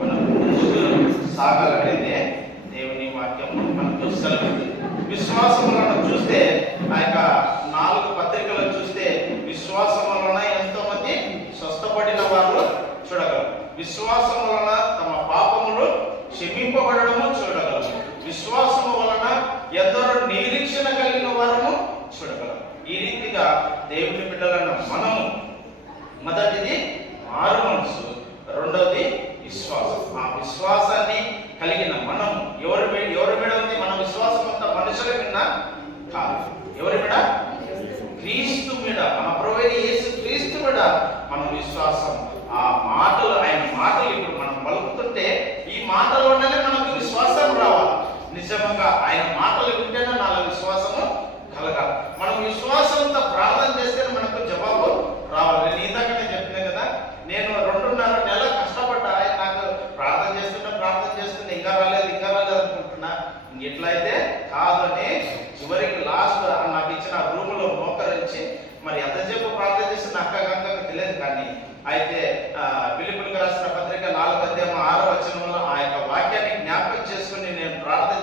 మనం ముందుకు సాగాలనేదే దేవుని వాక్యం మనకు సెలవుతుంది. విశ్వాసం వలన చూస్తే ఆ యొక్క 4 పత్రికలు చూస్తే విశ్వాసం వలన ఎంతో మంది స్వస్థపడిన వారు చూడగలరు. విశ్వాసం వలన తమ పాపములు క్షమింపబడము చూడగలరు. విశ్వాసము వలన ఎందరో నిరీక్షణ కలిగిన వారము చూడగలరు. ఈ రీతిగా దేవుని బిడ్డలైన మనము మొదటిది మారు మనసు, రెండవది విశ్వాసం. ఆ విశ్వాసాన్ని కలిగిన మనం ఎవరి మీద ఉంది? మన విశ్వాసం అంతా మనుషుల మీద కాదు. ఎవరి మీద? క్రీస్తు మీద, మన ప్రభువైన యేసు క్రీస్తు మీద మన విశ్వాసం. ఆ మాటలు, ఆయన మాటలు ఇప్పుడు మనం పలుకుతుంటే ఈ మాటలోనే మనకు విశ్వాసం రావాలి. నిజంగా ఆయన మాటలు వింటేనే నాలో విశ్వాసము కలగాలి. మనం విశ్వాసంతో ప్రార్థన చేస్తేనే మనకు జవాబు రావాలి. నేను ఇందాకనే చెప్పిన కదా, నేను 2.5 నెలలు కష్టపడ్డా. నాకు ప్రార్థన చేస్తున్నా ఇంకా రాలేదు అనుకుంటున్నా. ఇంకెట్లయితే కాదు అని చివరికి లాస్ట్ నాకు ఇచ్చిన రూములో మోకరించి మరి ఎంతసేపు ప్రార్థన చేసి నాకు గంటకు తెలియదు. కానీ అయితే ఫిలిప్పీయులకు రాసిన పత్రిక 4:6 ఆ యొక్క వాక్యాన్ని జ్ఞాపకం చేసుకుని నేను ప్రార్థన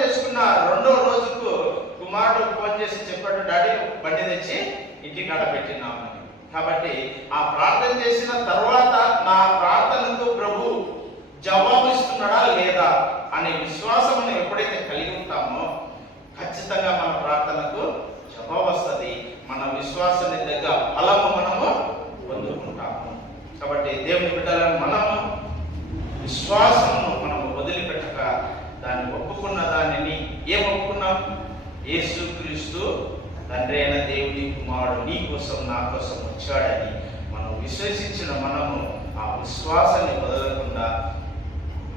చేసుకున్న 2వ రోజుకు కుమారుడు ఫోన్ చేసి చెప్పాడు, డాడీ బండి తెచ్చి ఇంటికాడ పెట్టినామని. కాబట్టి ఆ ప్రార్థన చేసిన తర్వాత నా ప్రార్థనకు ప్రభు జవాబు ఇస్తున్నాడా లేదా అనే విశ్వాసం మనం ఎప్పుడైతే కలిగి ఉంటామో ఖచ్చితంగా మన ప్రార్థనకు జవాబు వస్తుంది. మన విశ్వాసాన్ని దగ్గర ఫలము మనము పొందుకుంటాము. కాబట్టి దేవుని బిడ్డలను మనము విశ్వాసము మనము వదిలిపెట్టక దాన్ని ఒప్పుకున్న దానిని ఏం ఒప్పుకున్నాం? యేసుక్రీస్తు తండ్రి అయిన దేవుని కుమారుడు నీ కోసం నా కోసం వచ్చాడని మనం విశ్వసించిన మనము ఆ విశ్వాసాన్ని వదలకుండా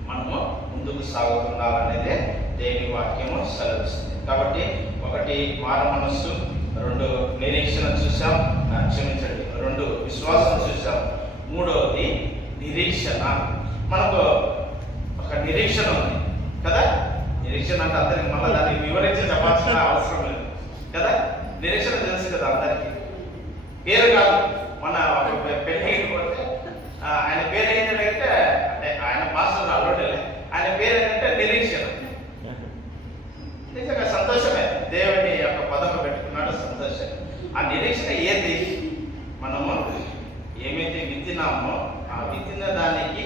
మనము ముందుకు సాగుతుండాలనేదే దేవుని వాక్యము సెలవిస్తుంది. కాబట్టి 1 మారు మనస్సు, 2 నిరీక్షణ చూసాం, 2 విశ్వాసం చూసాం, 3వది నిరీక్షణ. మనకు ఒక నిరీక్షణ ఉంది కదా. నిరీక్షణ అంటే అందరికి మళ్ళీ దాన్ని వివరించి చెప్పాల్సిన అవసరం లేదు కదా. నిరీక్షణ తెలుసు కదా అందరికి. పేరు కాదు, మన పెళ్లి పోతే ఆయన పేరు ఏంటంటే, అంటే ఆయన పాస్టర్ అల్లుడే, ఆయన పేరు ఏంటంటే నిరీక్షణ. నిజంగా సంతోషమే, దేవుని యొక్క పదము పెట్టుకున్నాడు, సంతోషం. ఆ నిరీక్షణ ఏది? మనము ఏమైతే విత్తినామో ఆ విత్తిన దానికి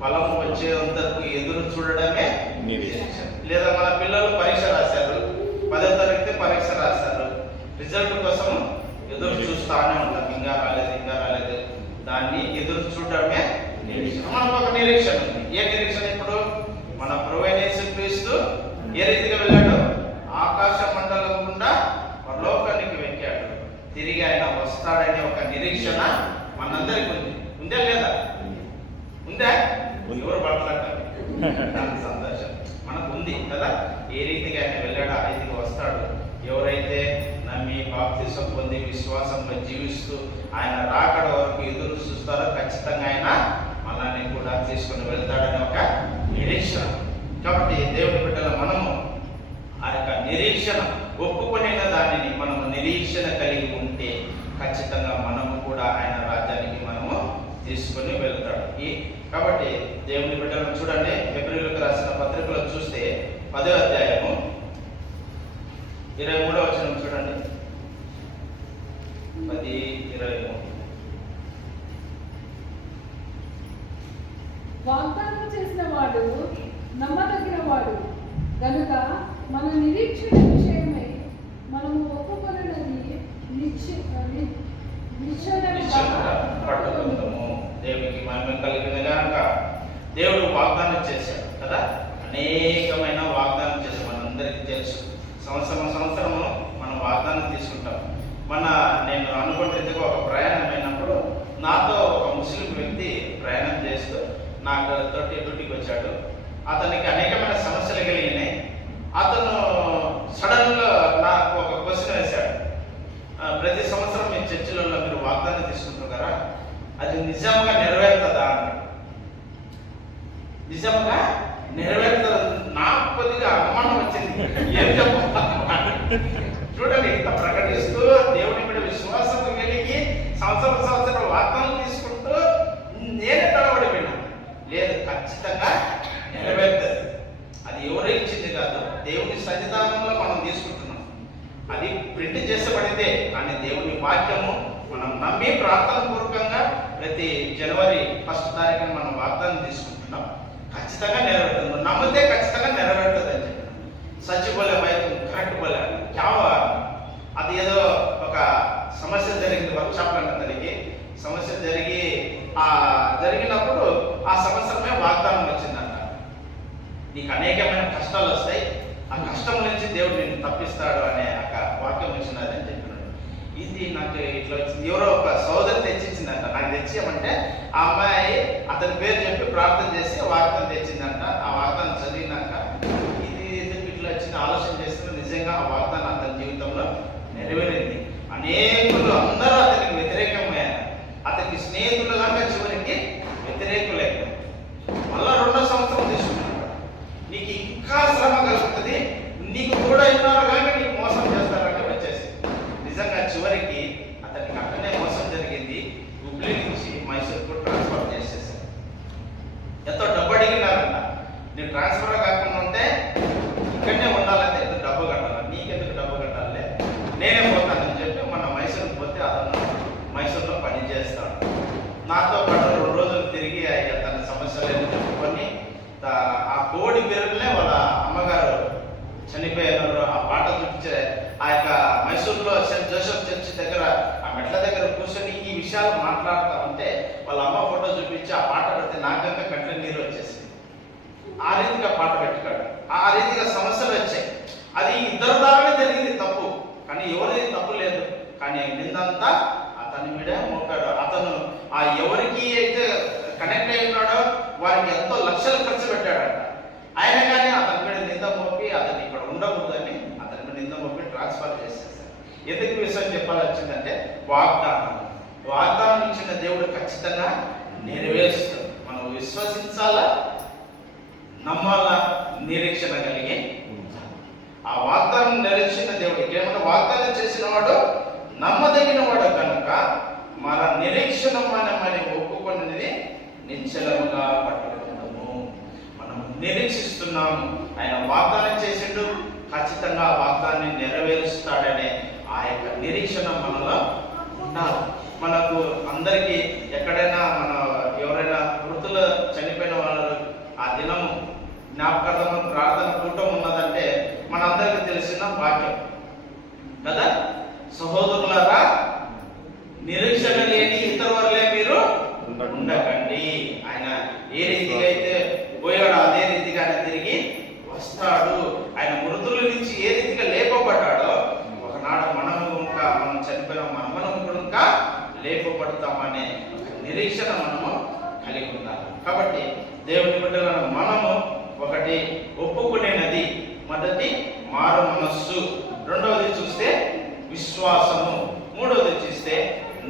ఫలము వచ్చేంతకు ఎదురు చూడడమే నిరీక్షణ. లేదా మన పిల్లలు పరీక్ష రాశారు, 10వ తరగతి పరీక్ష రాశారు, రిజల్ట్ కోసం ఎదురు చూస్తానే ఉంటాం. ఇంకా రాలేదు, దాన్ని ఎదురు చూడడమే నిరీక్షణ. మనకు ఒక నిరీక్షణ ఉంది. ఏ నిరీక్షణ? ఇప్పుడు మన ప్రభువైన యేసుక్రీస్తు ఏ రీతిగా వెళ్ళాడు? ఆకాశ మండలం గుండా పరలోకానికి వెక్కాడు, తిరిగి ఆయన వస్తాడనే ఒక నిరీక్షణ మనందరికి ఉంది. ఉందా లేదా? ఉందా? ఎవరు మాట్లాడతారు? సంతోషం మనకు ఉంది కదా. ఏ రీతిగా ఆయన వెళ్ళాడు ఆ రీతిగా వస్తాడు. ఎవరైతే నమ్మి బాప్తిసం పొంది విశ్వాసంలో జీవిస్తూ ఆయన రాకడ వరకు ఎదురు చూస్తారో ఖచ్చితంగా ఆయన మనల్ని కూడా తీసుకుని వెళ్తాడని ఒక నిరీక్షణ. కాబట్టి దేవుని బిడ్డల మనము ఆ యొక్క నిరీక్షణ ఒప్పుకునే దానిని మనము నిరీక్షణ కలిగి ఉంటే ఖచ్చితంగా మనము కూడా ఆయన రాజ్యానికి మనము తీసుకుని వెళ్తాడు. కాబట్టి దేవుని బిడ్డలను చూడండి, ఫిబ్రవరికి రాసిన పత్రికలో చూస్తే 10వ అధ్యాయము 23వ వచనం చూడండి. 10:23 వాగ్దానం చేసిన వాడు నమ్మదగిన వాడు కనుక మన నిరీక్షణ విషయమై మనము ఒప్పుకొనున్నది పట్టుకుందాము. దేవునికి మహిమ కలిగిన కనుక దేవుడు వాగ్దానం చేశాడు కదా. అనేకమైన వాగ్దానం చేశాడు, మనందరికీ తెలుసు. సంవత్సరము మనం వాగ్దానం తీసుకుంటాం. నేను అనుకుంటే ఒక ప్రయాణం అయినప్పుడు నాతో ఒక ముస్లిం వ్యక్తి ప్రయాణం చేస్తూ నాకు డ్యూటీకి వచ్చాడు. అతనికి అనేకమైన సమస్యలు కలిగినాయి. అతను సడన్గా నాకు ఒక క్వశ్చన్ వేశాడు. ప్రతి సంవత్సరం మీ చర్చిలలో మీరు వాగ్దానం తీసుకుంటారు కదా, అది నిజంగా నెరవేరుతుందా అన్నాడు. నిజంగా నెరవేరుతుంది. నాకు కొద్దిగా అనుమానం వచ్చింది, ఏం చెప్పాలి. చూడండి, ఇంత ప్రకటిస్తూ దేవుని మీద విశ్వాసం కలిగి సంవత్సరం వాగ్దానం తీసుకుంటూ నేనే తడబడిపోయినా. లేదు, ఖచ్చితంగా నెరవేరుతుంది. అది ఎవరు ఇచ్చింది కాదు, దేవుని సన్నిధానంలో మనం తీసుకుంటున్నాం. అది ప్రింట్ చేసబడిందే, కానీ దేవుని వాక్యము మనం నమ్మి ప్రార్థన పూర్వకంగా ప్రతి జనవరి 1వ తారీఖున మనం వాగ్దానం తీసుకుంటున్నాం. ఖచ్చితంగా నెరవేరుతుంది. నువ్వు నమ్మితే ఖచ్చితంగా నెరవేరుతుంది అని చెప్పి సచ్ బోలే వైద్యం కరెక్ట్ బోలే క్యావా. అది ఏదో ఒక సమస్య జరిగింది, వర్క్షాప్ అంటే దానికి సమస్య జరిగినప్పుడు ఆ సంవత్సరమే వాగ్దానం వచ్చిందంట. నీకు అనేకమైన కష్టాలు వస్తాయి, ఆ కష్టం నుంచి దేవుడు నిన్ను తప్పిస్తాడు అనే ఒక వాక్యం వచ్చినది అని చెప్పినాడు. ఇది నాకు ఇట్లా వచ్చింది, ఎవరో ఒక సోదరి తెచ్చిచ్చిందంట. నాకు తెచ్చామంటే ఆ అమ్మాయి అతని పేరు చెప్పి ప్రార్థన చేసి వాగ్దానం తెచ్చిందంట. ఆ వాగ్దానం చదివినాక ఇది ఎందుకు ఇట్లా వచ్చింది ఆలోచన చేస్తే నిజంగా ఆ వాగ్దానం అతని జీవితంలో నెరవేరింది. అనేకులు అందరూ అతనికి వ్యతిరేకమయ్యారు. అతనికి స్నేహితులు కనుక చివరికి వ్యతిరేకులైపోయారు. మళ్ళా 2వ సంవత్సరం తీసుకున్నాడు. నీకు ఇంకా శ్రమ కలుగుతుంది, నీకు కూడా ఇన్నారు కానీ నీకు మోసం చేస్తారంటే వచ్చేసి నిజంగా చివరికి అతనికి అక్కడనే మోసం జరిగింది. హుబ్లీ నుంచి మైసూర్కు ట్రాన్స్ఫర్ చేసేసారు. ఎంతో డబ్బు అడిగినారంట. నేను ట్రాన్స్ఫర్ కాకుండా ఉంటే ఇక్కడనే ఉండాలంటే ఎంత డబ్బు కట్టాలి, నీకెందుకు డబ్బు కట్టాలి, నేనే పోతానని చెప్పి మొన్న మైసూర్కి పోతే అతను మైసూర్లో పని చేస్తాడు. నాతో పాటు 2 రోజులు తిరిగి తన సమస్యలను చెప్పుకొని ఆ కోడి పేరునే వాళ్ళ అమ్మగారు చనిపోయినారు. ఆ పాట చూపించే ఆ యొక్క మైసూర్లో సెయింట్ జోసెఫ్ చర్చ్ దగ్గర ఆ మెట్ల దగ్గర కూర్చొని ఈ విషయాలు మాట్లాడుతూ ఉంటే వాళ్ళ అమ్మ ఫోటో చూపించి ఆ పాట పెడితే నాకంతా కంట్లో నీరు వచ్చేసింది. ఆ రీతిగా పాట పెట్టుకాడు. ఆ రీతిగా సమస్యలు వచ్చాయి. అది ఇద్దరు దాగానే జరిగింది తప్పు, కానీ ఎవరిది తప్పు లేదు. కానీ నిందంతా అతని మీద మోపాడు. అతను ఆ ఎవరికి అయితే కనెక్ట్ అయి ఉన్నాడో వారికి ఎంతో లక్షలు ఖర్చు పెట్టాడంట. ఆయన కానీ అతని మీద నింద మోపి అతను ఇక్కడ ఉండకూడదని అతని మీద నింద మోపి ట్రాన్స్ఫర్ చేసేసారు. ఎందుకు విషయం చెప్పాల్సి వచ్చిందంటే వాగ్దానం ఇచ్చిన దేవుడు ఖచ్చితంగా నెరవేరుస్తాడు. మనం విశ్వసించాలా, నమ్మాలా, నిరీక్షణ కలిగి ఆ వాగ్దానం నెరవేర్చిన దేవుడికి ఏమన్నా వాగ్దానం చేసిన వాడు నమ్మదగిన వాడు కనుక మన నిరీక్షణ మనమని ఒప్పుకున్నది నిశ్చలముగా పట్టుకుందాము. మనం నిరీక్షిస్తున్నాము, ఆయన వాగ్దానం చేసిండు, ఖచ్చితంగా ఆ వాగ్దాన్ని నెరవేరుస్తాడనే ఆ యొక్క నిరీక్షణ మనలో ఉండాలి. మనకు అందరికీ ఎక్కడైనా మన ఎవరైనా వృత్తులు చనిపోయిన వాళ్ళు ఆ దినం జ్ఞాపకార్థం ప్రార్థన కూటం ఉన్నదంటే మనందరికీ తెలిసిన వాక్యం కదా. సహోదరులారా, నిరీక్షణ లేని ఇతరు వరలే మీరు ఉండకండి. ఆయన ఏ రీతిగా అయితే పోయాడో అదే రీతిగా ఆయన తిరిగి వస్తాడు. ఆయన మృతుల నుంచి ఏ రీతిగా లేపబడ్డాడో ఒకనాడు మనం చనిపోయిన మనం కూడా లేపబడతామనే ఒక నిరీక్షణ మనము కలిగి ఉండాలి. కాబట్టి దేవుని బిడ్డలను మనము ఒకటి ఒప్పుకునేది మొదటి మారు మనస్సు, రెండవది చూస్తే విశ్వాసము, మూడవది చూస్తే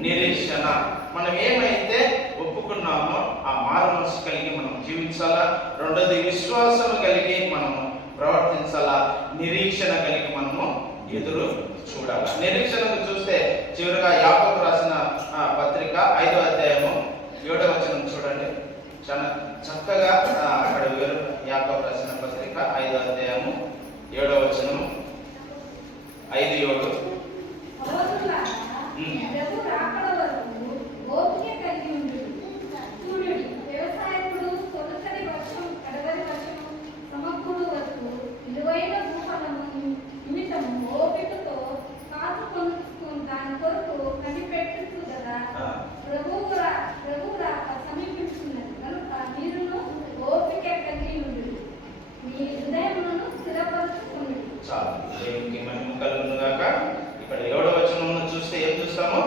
నిరీక్షణ. మనం ఏమైతే ఒప్పుకున్నామో ఆ మారు మనసు కలిగి మనం జీవించాలా. రెండవది విశ్వాసము కలిగి మనము ప్రవర్తించాలా. నిరీక్షణ కలిగి మనము ఎదురు చూడాలి. నిరీక్షణకు చూస్తే చివరిగా యాకోబు రాసిన పత్రిక 5వ అధ్యాయము 7వ వచనం చూడండి. చాలా చక్కగా అక్కడ యాకోబు రాసిన పత్రిక 5వ అధ్యాయము 7వ వచనము 5:7. దేవునికి మహిమ కలుగును గాక. ఇక్కడ 7వ వచనంలో చూస్తే ఏం చూస్తాము?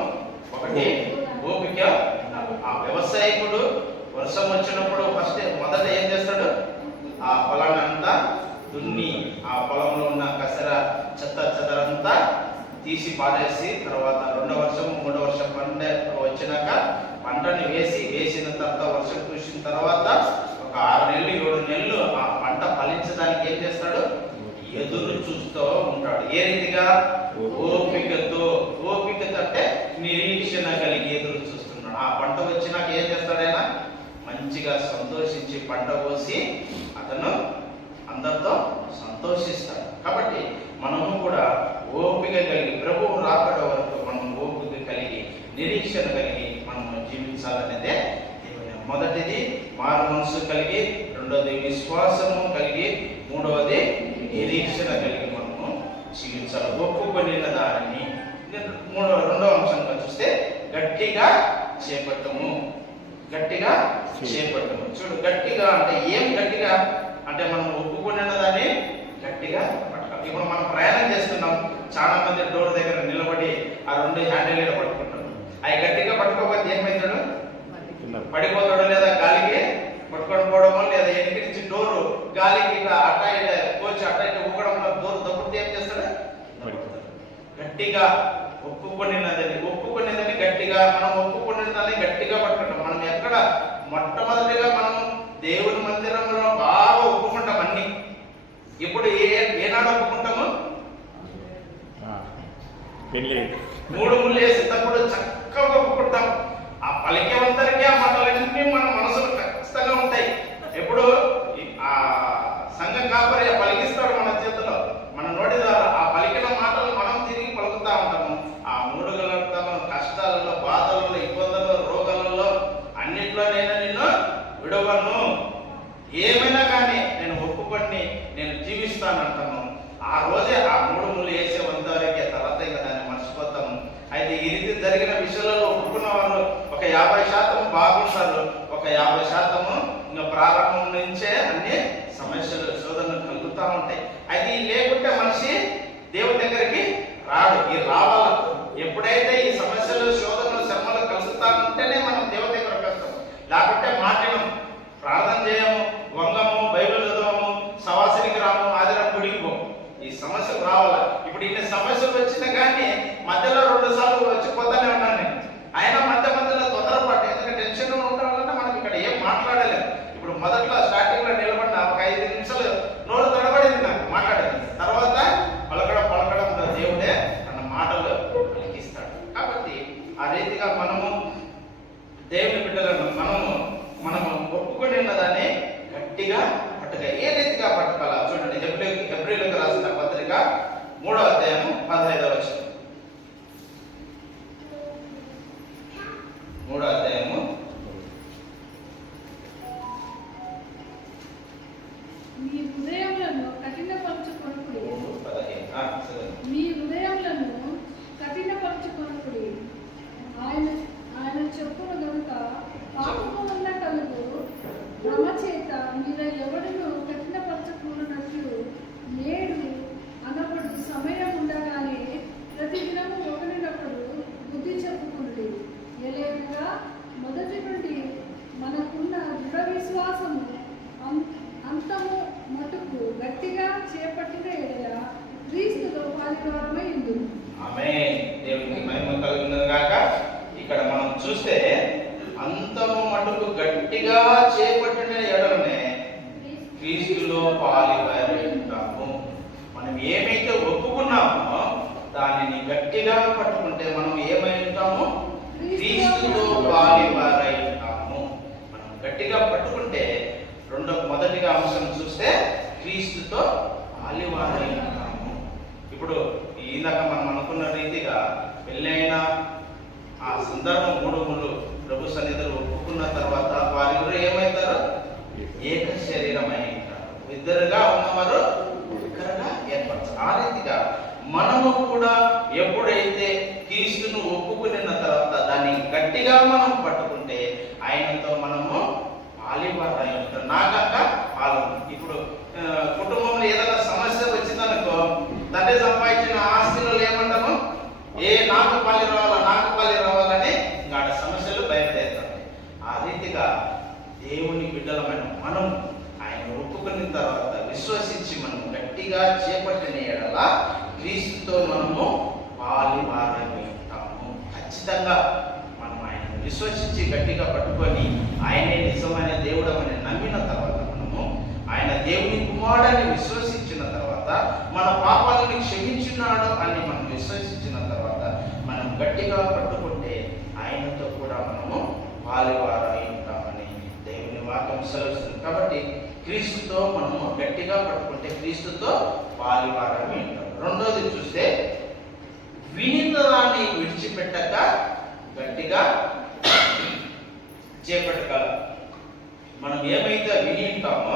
ఒకటి ఓపిక. ఆ వ్యవసాయకుడు వర్షం వచ్చినప్పుడు మొదట ఏం చేస్తాడు? ఆ పొలాన్ని అంతా దున్ని ఆ పొలంలో ఉన్న కసర చెదరంతా తీసి పారేసి తర్వాత 2వ వర్షం 3వ వర్షం పంట వచ్చినాక పంటని వేసిన తర్వాత వర్షం కురిసిన తర్వాత ఒక 6 నెలలు 7 నెలలు ఆ పంట ఫలించడానికి ఏం చేస్తాడు? ఎదురు చూస్తూ ఉంటాడు. ఏ రీతిగా? ఓపికతో. ఓపికతో అంటే నిరీక్షణ కలిగి ఎదురు చూస్తున్నాడు. ఆ పంట వచ్చినాక ఏం చేస్తాడైనా? మంచి మంచిగా సంతోషించి పంట కోసి అతను అందరితో సంతోషిస్తాడు. కాబట్టి మనము కూడా ఓపిక కలిగి ప్రభువు రాకడ వరకు మనం ఓపిక కలిగి నిరీక్షణ కలిగి మనము జీవించాలనేదే దేవుని. మొదటిది మారు మనసు కలిగి, రెండవది విశ్వాసము కలిగి, మూడవది నిరీక్షణ కలిగి మనము జీవించాలి. ఒప్పుకొనిన దానిని రెండవ అంశంగా చూస్తే గట్టిగా చేపట్టము. గట్టిగా చేపట్టము. చూడు, గట్టిగా అంటే ఏం గట్టిగా అంటే మనం ఒప్పుకున్న దాన్ని గట్టిగా పట్టుకోవాలి. ఇప్పుడు మనం ప్రయాణం చేస్తున్నాం, చాలా మంది డోర్ దగ్గర నిలబడి ఆ రెండు హ్యాండిల్ పట్టుకుంటాం. అవి గట్టిగా పట్టుకోకపోతే ఏమైతాడు? పడిపోతాడు, లేదా గాలికి పట్టుకొని పోవడమో, లేదా వెనక నుంచి డోరు గాలికి అట్టా కోచి అట్టా ఇట్లా ఊగడంలో డోర్ దప్పుడితే ఏం చేస్తాడు? గట్టిగా ఒప్పుకునేదని గట్టిగా మనం ఒప్పుకునేదాన్ని గట్టిగా పట్టుకుంటాం. మనం ఎక్కడ మొట్టమొదటిగా మనం దేవుని మందిరంలో బాగా ఒప్పుకుంటాం అన్ని. ఇప్పుడు ఏనాడు ఒప్పుకుంటాము? 3 ముళ్ళు వేసేటప్పుడు చక్కగా ఒప్పుకుంటాం. ఆ పలికేవంతరికీ ఆ మాటలన్నీ మన మనసులో ఖచ్చితంగా ఉంటాయి. ఎప్పుడు ఆ సంఘ కాపరి పలికిస్తాడు మన చేతిలో, మన నోటి ద్వారా ఆ పలికిన మాటలు మనం తిరిగి పలుకుతా ఉంటాము. ఆ 3 గంటల కష్టాలలో, బాధలలో, ఇబ్బందులలో, రోగాలలో అన్నిట్లో నేను నిన్ను విడవను, ఏమైనా కానీ నేను ఒప్పుకొని నేను జీవిస్తానంటాను. ఆ రోజే ఆ 3 ముళ్ళు వేసే వంతవరకే, తర్వాత ఇంకా దాన్ని మర్చిపోతాము. అయితే ఈ రీతి జరిగిన విషయాలలో ఒప్పుకున్న వాళ్ళు ఒక 50% బాగుంటారు, ఒక 50% ఇంకా ప్రారంభం నుంచే అన్ని సమస్యలు, శోధనలు కలుగుతూ ఉంటాయి. అయితే ఈ లేకుంటే మనిషి దేవుని దగ్గరికి రాడు. ఈ రావాల ఎప్పుడైతే ఈ సమస్యలు, శోధనలు, శ్రమలు కలుగుతా ఉంటేనే మనం దేవుని దగ్గరకు వస్తాం. లేకుంటే మాట్లాడము, ప్రార్థన చేయము, వంగము, బైబిల్ చదవము, సవాసనికి రాము, ఆదిరం గుడికి పోము. ఈ సమస్యలు రావాల. ఇప్పుడు ఇన్ని సమస్యలు వచ్చినా కానీ మధ్యలో 2 సార్లు వచ్చిపోతానే ఉన్నాను నేను. అయినా మధ్యలో తొందరపాటు, ఎందుకంటే టెన్షన్గా ఉండడం వల్ల మనం ఇక్కడ ఏం మాట్లాడలేము. ఇప్పుడు మొదట్లో స్టార్టింగ్ లో నిలబడిన ఒక 5 నిమిషాలు నోరు తడబడింది, నాకు మాట్లాడేది. తర్వాత పలకడంలో దేవుడే తన మాటలు పలికిస్తాడు. కాబట్టి ఆ రీతిగా మనము దేవుని బిడ్డలను మనము ఒప్పుకొని ఉన్నదాన్ని గట్టిగా పట్టుగా ఏ రీతిగా పట్టుకోవాలా చూడండి. హెబ్రీయులకు రాసిన పత్రిక 3వ అధ్యాయము 15వ వచనం. 3వ అధ్యాయము మీ హృదయములను కఠినపరచుకొనుకుడి. ఆయన చెప్పును గనుక పాపము వల్ల కలుగు భ్రమ చేత మీరు ఎవడును కఠినపరచకూడనట్లు నేడు అనబడు సమయం ఉండగానే ప్రతిదినము ఒకరినొకడు బుద్ధి చెప్పుకుంది. ఎలాగనగా మొదటి నుండి మనకున్న దృఢ విశ్వాసము అంతము మటుకు గట్టిగా చేపట్టిన ఎడల క్రీస్తులో పాలివారమై ఉండును. ఆమేన్. దేవునికి మహిమ కలుగును గాక. ఇక్కడ మనం చూస్తే అంతము మటుకు గట్టిగా చేపట్టిన ఎడలనే క్రీస్తులో పాలివారమై ఉంటాము. మనం ఏమైతే ఒప్పుకున్నామో దానిని గట్టిగా పట్టుకుంటే మనం ఏమై ఉంటాము? క్రీస్తులో పాలివారై ఉంటాము. మనం గట్టిగా పట్టుకుంటే మొదటిగా అంశం చూస్తే క్రీస్తుతో పాలివారై ఉంటాము. ఇప్పుడు ఇందాక మనం అనుకున్న రీతిగా పెళ్ళైన ఆ సందర్భం 3 ముళ్ళు ప్రభు సన్నిధిలో ఒప్పుకున్న తర్వాత వారిద్దరూ ఏమవుతారు? ఏక శరీరమై ఉంటారు. ఇద్దరుగా ఉన్నవారు ఒక్కరుగా ఏర్పడతారు. ఆ రీతిగా మనము కూడా ఎప్పుడైతే క్రీస్తును ఒప్పుకున్న తర్వాత దాన్ని గట్టిగా మనం పట్టుకుంటే ఆయనతో మనము పాలివారై ఉంటారు. నాకక్క పాలు. ఇప్పుడు కుటుంబంలో ఏదైనా సమస్య వచ్చిందనుకో, తండ్రి సంపాదించిన ఆస్తిలో ఏమంటాము? నాకు పాలి రావాలని ఇంకా సమస్యలు బయలుదేరుతాయి. ఆ రీతిగా దేవుని బిడ్డలమైన మనం ఆయన ఒప్పుకున్న తర్వాత విశ్వసించి మనం గట్టిగా చేపట్టిన ఎడల క్రీస్తుతో మనము పాలివారమై ఉంటాము. ఖచ్చితంగా మనం ఆయన విశ్వసించి గట్టిగా పట్టుకొని ఆయనే నిజమైన దేవుడమని నమ్మిన తర్వాత మనము ఆయన దేవుని కుమారుడని విశ్వసించిన తర్వాత మన పాపాలను క్షమించున్నాడు అని మనం విశ్వసించిన తర్వాత మనం గట్టిగా పట్టుకుంటే ఆయనతో కూడా మనము పాలివారై ఉంటామని దేవుని వాక్యం వాక్యం సెలవుస్తుంది. కాబట్టి క్రీస్తుతో మనము గట్టిగా పట్టుకుంటే క్రీస్తుతో పాలివారమే ఉంటాం. రెండోది చూస్తే వినినదాన్ని విడిచిపెట్టక గట్టిగా చేపట్టగల. మనం ఏమైతే విని ఉంటామో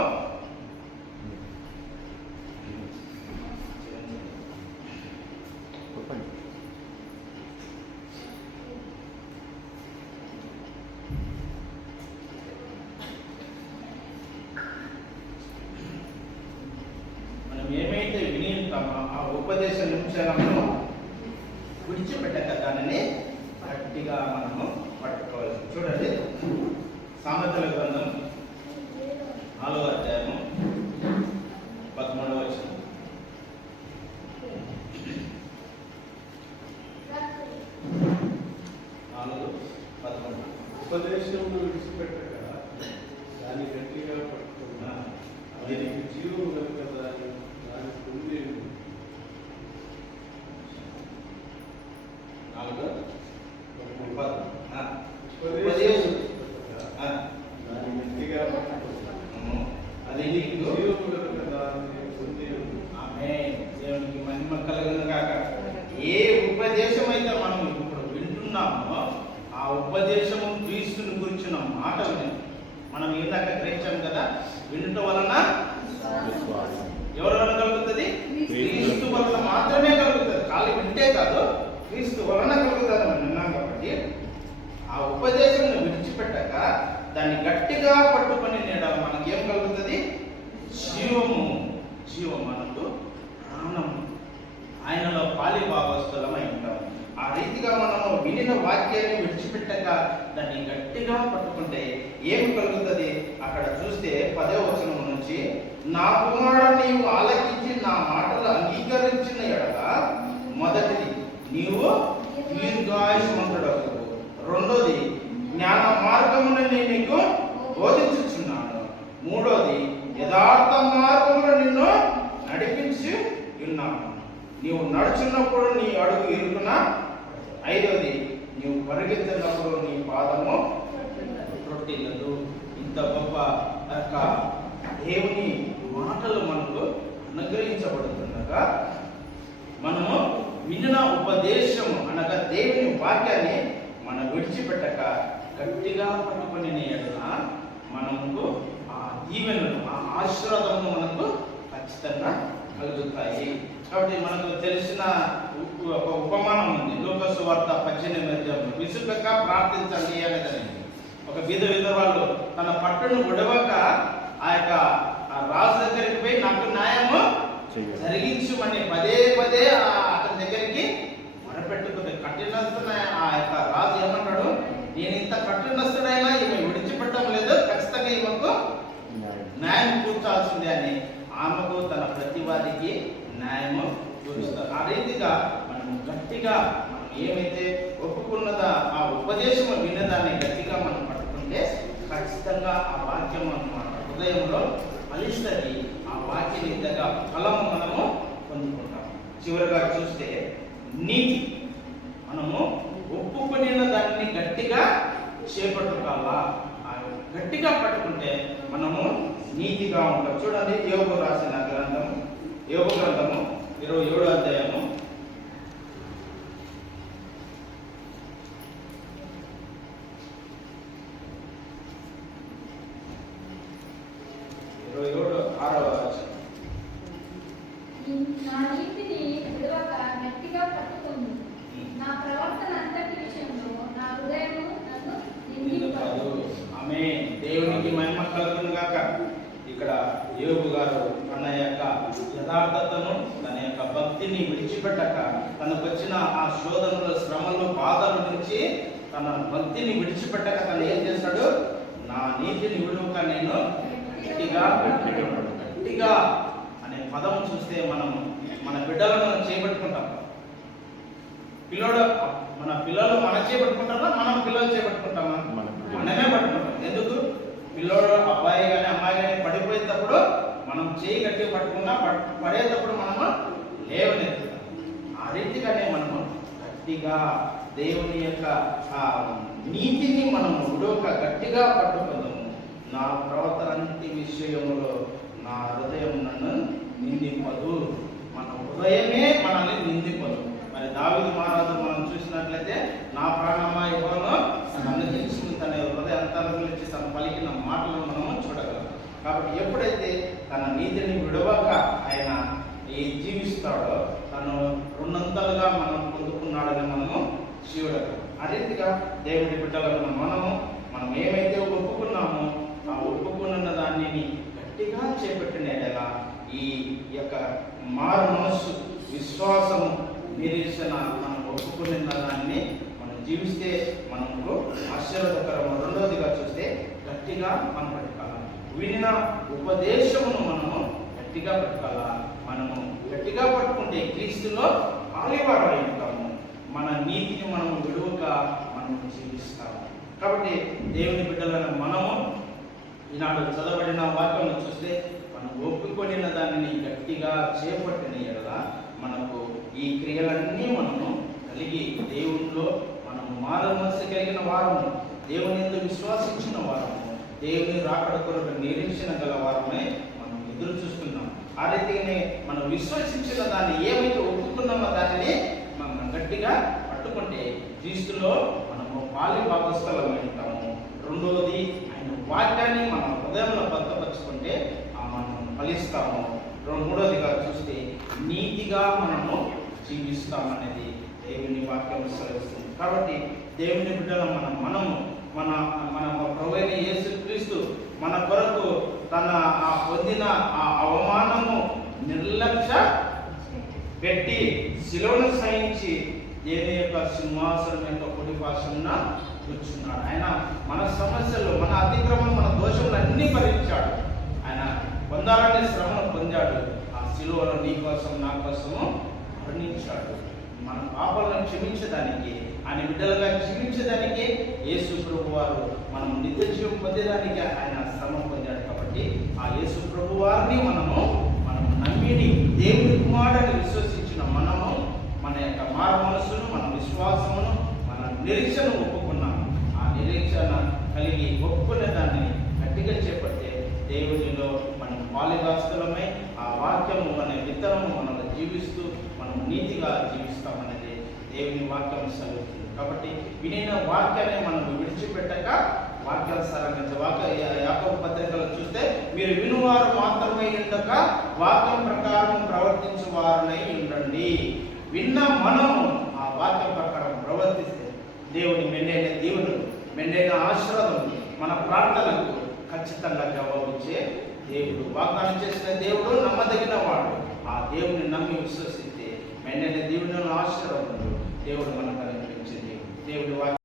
ఆ ఉపదేశ నిమిషాలను విడిచిపెట్టక దానిని గట్టిగా మనము పట్టుకోవాలి. చూడండి, సామెతల గ్రంథం 4వ అధ్యాయము 13వ వచనం. ఉపదేశమును విడిచిపెట్టక దాన్ని గట్టిగా పట్టుకున్నా దీనికి జీవము కనుక దాని పొంది. 4 ఉపదేశం దాన్ని గట్టిగా పట్టుకున్నా అది జీవము కనుక దాన్ని పొంది. ఆమేన్. దేవునికి మహిమ కలుగును గాక. ఏ ఉపదేశం అయితే మనం ఇప్పుడు వింటున్నామో ఆ ఉపదేశము క్రీస్తుని గురించిన మాట మనం ఇందాక గ్రహించాం కదా. వినటం వలన ఎవరి వలన కలుగుతుంది? క్రీస్తు వలన మాత్రమే కలుగుతుంది. ఖాళీ వింటే కాదు, క్రీస్తు వలన కలుగుతుంది మనం విన్నాం. కాబట్టి ఆ ఉపదేశం విడిచిపెట్టక దాన్ని గట్టిగా పట్టుకొని నేడాలి. మనకి ఏం కలుగుతుంది? జీవము. జీవమనందు ప్రాణము, ఆయనలో పాలి భాగస్థలమై ఉంటాం. ఆ రీతిగా మనము వినిన వాక్యాన్ని విడిచిపెట్టక దాన్ని గట్టిగా పట్టుకుంటే ఏమి కలుగుతుంది? అక్కడ చూస్తే 10వ వచనం నుంచి, నా కుమారుడు నీవు ఆలకించి నా మాటలు అంగీకరించిన ఎడల మొదటిది నీవు దీర్ఘాయుష్మంతుడవు, రెండోది జ్ఞాన మార్గమును నేను నీకు బోధించుచున్నాను, మూడోది యథార్థ మార్గమును నిన్ను నడిపించి ఉన్నాను, నీవు నడుచున్నప్పుడు నీ అడుగు ఇరుకున, ఐదోది నీవు పరిగెత్తినప్పుడు నీ పాదము రొట్టిల్లదు. ఇంత గొప్ప యొక్క దేవుని మాటలు మనకు అనుగ్రహించబడుతుండగా మనము విన్న ఉపదేశం అనగా దేవుని వాక్యాన్ని మనం విడిచిపెట్టక గట్టిగా పట్టుకొని ఎడల మనకు ఆ దీవెనలు, ఆ ఆశీర్వాదము మనకు ఖచ్చితంగా కలుగుతాయి. కాబట్టి మనకు తెలిసిన ఒక ఉపమానం ఉంది. లూకా సువార్త 18 విసుగక ప్రార్థించండి అనేది. ఒక విధవాళ్ళు తన పట్టును విడవక ఆ యొక్క రాజు దగ్గరికి పోయి నాకు న్యాయము జరిగించమని పదే పదే అతని దగ్గరికి మొరపెట్టుకుంది. కఠినస్తున్న ఆ యొక్క రాజు ఏమన్నాడు? నేను ఇంత కఠినస్తుడైనా ఈమె విడిచిపెట్టడం లేదు, ఖచ్చితంగా ఈమెకు న్యాయం కూర్చాల్సిందే అని ఆమెకు తన ప్రతివాదికి న్యాయము చూపిస్తారు. ఆ రీతిగా మనం గట్టిగా మనం ఏమైతే ఒప్పుకున్నదా ఆ ఉపదేశం విన్నదాన్ని గట్టిగా మనం పట్టుకుంటే ఖచ్చితంగా ఆ వాక్యం అన్నమాట హృదయంలో ఫలిస్తుంది. ఆ వాక్యం ఇంతగా ఫలము మనము పొందుకుంటాం. చివరిగా చూస్తే నీతి, మనము ఒప్పుకుని దాన్ని గట్టిగా చేపట్టుకోవాలా. గట్టిగా పట్టుకుంటే మనము నీతిగా ఉంటాం. చూడండి, యోబు రాసిన గ్రంథము, యోబు గ్రంథము 27వ అధ్యాయము 27:6వ వచనం. నా నీతిని విడవక గట్టిగా పట్టుకుంది, నా ప్రవర్తన అంతటి విషయంలో నా హృదయము నన్ను నిందింపదు. ఆమేన్. దేవునికి మహిమ కలుగును గాక. ఇక్కడ యోబు గారు తన యొక్క యథార్థతను, తన యొక్క భక్తిని విడిచిపెట్టక తనకు వచ్చిన ఆ శోధనలు, శ్రమలు, బాధల నుంచి తన భక్తిని విడిచిపెట్టక తను ఏం చేశాడు? నా నీతిని విడువక నేను గట్టిగా గట్టిగా అనే పదం చూస్తే మనము మన బిడ్డలను చేపట్టుకుంటాం. మన పిల్లలు మన చేపట్టుకుంటారా? మనం పిల్లలు చేపట్టుకుంటామా? మనమే పట్టుకుంటాం. ఎందుకు? పిల్లోడు అబ్బాయి కానీ అమ్మాయి కానీ పడిపోయేటప్పుడు మనం చేయి గట్టి పట్టుకున్నా పడేటప్పుడు మనము లేవనెత్తుతాం. ఆ రీతిగానే మనము గట్టిగా దేవుని యొక్క నీతిని మనము విడవక గట్టిగా పట్టుకుందాము. నా ప్రవర్తనంటి విషయంలో నా హృదయం నన్ను నిందింపదు. మన హృదయమే మనల్ని నిందింపదు. మరి దావీదు మహారాజు మనం చూసినట్లయితే నా ప్రాణమా యెహోవాను నన్ను తెలుసుకుని తన హృదయ అంతరంగం నుంచి తను పలికిన మాటలను మనము చూడగలం. కాబట్టి ఎప్పుడైతే తన నీతిని విడవక ఆయన జీవిస్తాడో తను రెండంతలుగా మనం పొందుకున్నాడని మనము చూడగలం. ఆ రీతిగా దేవుడి బిడ్డలను మనం ఏమైతే ఒప్పుకున్నామో ఆ ఒప్పుకున్న దానిని గట్టిగా చేపట్టినట్లుగా ఈ యొక్క మారు మనస్సు, విశ్వాసము, నిరీక్షణ మనం ఒప్పుకున్న దాన్ని మనం జీవిస్తే మనకు ఆశీర్వాదకరము. రెండవదిగా చూస్తే గట్టిగా మనం పట్టుకోవాలి. వినిన ఉపదేశమును మనము గట్టిగా పట్టుకోవాలా. మనము గట్టిగా పట్టుకుంటే క్రీస్తులో పాలివాడై ఉంటాము. మన నీతిని మనము విడువక మనము జీవిస్తాము. కాబట్టి దేవుని బిడ్డలను మనము ఈనాడు చదవబడిన వాక్యం చూస్తే మనం ఒప్పుకొనిన దానిని గట్టిగా చేపట్టిన ఎడల మనకు ఈ క్రియలన్నీ మనము కలిగి దేవునిలో మనము మారు మనసు కలిగిన వారము, దేవుని యందు విశ్వాసించిన వారము, దేవుని రాకడ కొరకు నిరీక్షణ గల వారమే మనం ఎదురు చూస్తున్నాం. ఆ రీతిగానే మనం విశ్వసించిన దాన్ని ఏమైతే ఒప్పుకున్నామో దానిని మనం గట్టిగా పట్టుకుంటే క్రీస్తులో మనము పాలి భాగస్థలమై ఉంటాము. రెండవది ఆయన వాక్యాన్ని మనం హృదయంలో భద్రపరుచుకుంటే మనం ఫలిస్తాము. మూడవదిగా చూస్తే నీతిగా మనము జీవిస్తామనేది దేవుని వాక్యం సెలవిస్తుంది. కాబట్టి దేవుని బిడ్డల మనము మన ప్రభువైన యేసుక్రీస్తు మన కొరకు తన పొందిన ఆ అవమానము నిర్లక్ష్య పెట్టి శిలువను సహించి దేవుని యొక్క సింహాసనం యొక్క కుడి పార్శ్వమున కూర్చున్నాడు. ఆయన మన సమస్యలు, మన అతిక్రమం, మన దోషములు అన్నీ భరించాడు. ఆయన పొందాలని శ్రమను పొందాడు. ఆ శిలువను నీ కోసం నా కోసము మరణించాడు. మన పాపాలను క్షమించడానికి, ఆయన బిడ్డలుగా జీవించడానికి యేసు ప్రభు వారు మనం నిత్య జీవం పొందేదానికి ఆయన శ్రమ పొందాడు. కాబట్టి ఆ యేసు ప్రభు వారిని మనము నమ్మిడి దేవుని కుమారుడిని విశ్వసించిన మనము మన యొక్క మారు మనసును, మన విశ్వాసమును, మన నిరీక్షణ ఒప్పుకున్నాము. ఆ నిరీక్షణ కలిగి ఒప్పుకునే దాన్ని గట్టిగా చేపడితే దేవునిలో మనం పాలిభాస్తులమై ఆ వాక్యము మన విత్తనము మనలో జీవిస్తూ మనం నీతిగా జీవిస్తామనేది దేవుని వాక్యం సెలవుతుంది. కాబట్టి వినిన వాక్యాన్ని మనం విడిచిపెట్టక వాక్యానుసారంగా యాకోబు పత్రికలో చూస్తే మీరు వినువారు మాత్రమే ఉండక వాక్యం ప్రకారం ప్రవర్తించు వారునై ఉండండి. విన్న మనము ఆ వాక్యం ప్రకారం ప్రవర్తిస్తే దేవుని మెండైన దీవులు, మెండైన ఆశీర్వాదం మన ప్రార్థనకు ఖచ్చితంగా జవాబిచ్చే దేవుడు. వాగ్దానం చేసిన దేవుడు నమ్మదగిన వాడు. ఆ దేవుని నమ్మి విశ్వసిస్తే మెండైన దీవులను ఆశీర్వాదం దేవుడు మనకు అనుగ్రహించే దేవుడి వాక్యం